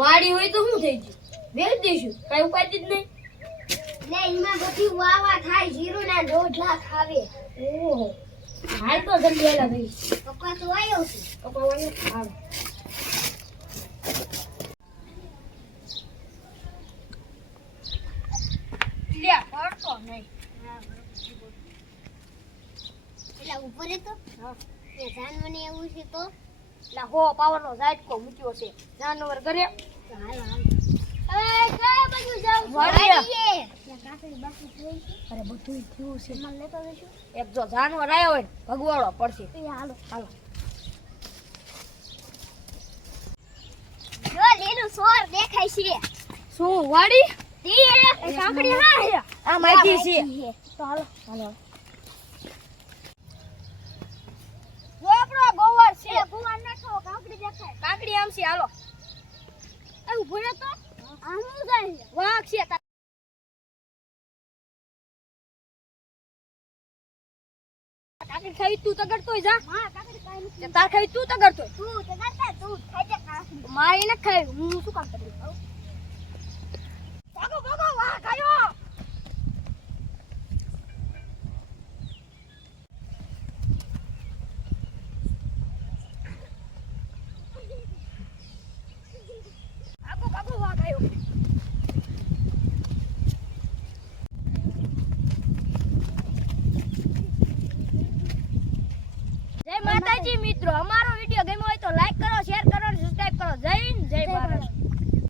વાડી હોય તો શું થઈ ગયું? વેચ દઈશું, કઈ ઉપાય જ નહીં. લે એમાં બધી વાવા થાય, જીરું ના 1.5 લાખ આવે. ઓહો, હાલ તો જલ્દી આલા ભાઈ. કપાસ વાયો છે. કપાવાનું હાલ. લે પડતો નહીં. એટલે ઉપર તો એ જાનવરને એવું છે તો એટલે હો પાવરનો ઝાટકો મૂક્યો છે. જાનવર ઘરે હાલો હાલો. એ કયા બાજુ જાવ? વાડીએ. કાકડી બાકી જોઈ છે. અરે બધું થયું છે. મને લેતો જશો. એક જો જાનવર આવ્યો હોય ને ભગવાડો પડશે. એ હાલો હાલો. જો લીલું સોર દેખાય છે. શું વાડી? એ કાકડી હા. આ માટી છે. તો હાલો હાલો. જો આપણો ગોવાર છે. એ ગુવાર નાખો, કાકડી દેખાય. કાકડી આમ છે. હાલો. એ ઉભો રહે તો આમ જાય છે. વાઘ છે. કાકડી ખાવી તું તગડતોય જા. હા કાકડી કાઈ નથી. તાર ખાવી તું તગડતોય. તું તો કરતા તું ખાઈ જા કાકડી. મારે ન ખાવી. હું શું કામ કરું? ભાગો ભાગો, વાઘ આવ્યો. ભાગો ભાગો, વાઘ આવ્યો. જય માતાજી મિત્રો, અમારો વિડિયો ગમ્યો હોય તો લાઈક કરો, શેર કરો અને સબસ્ક્રાઇબ કરો. જય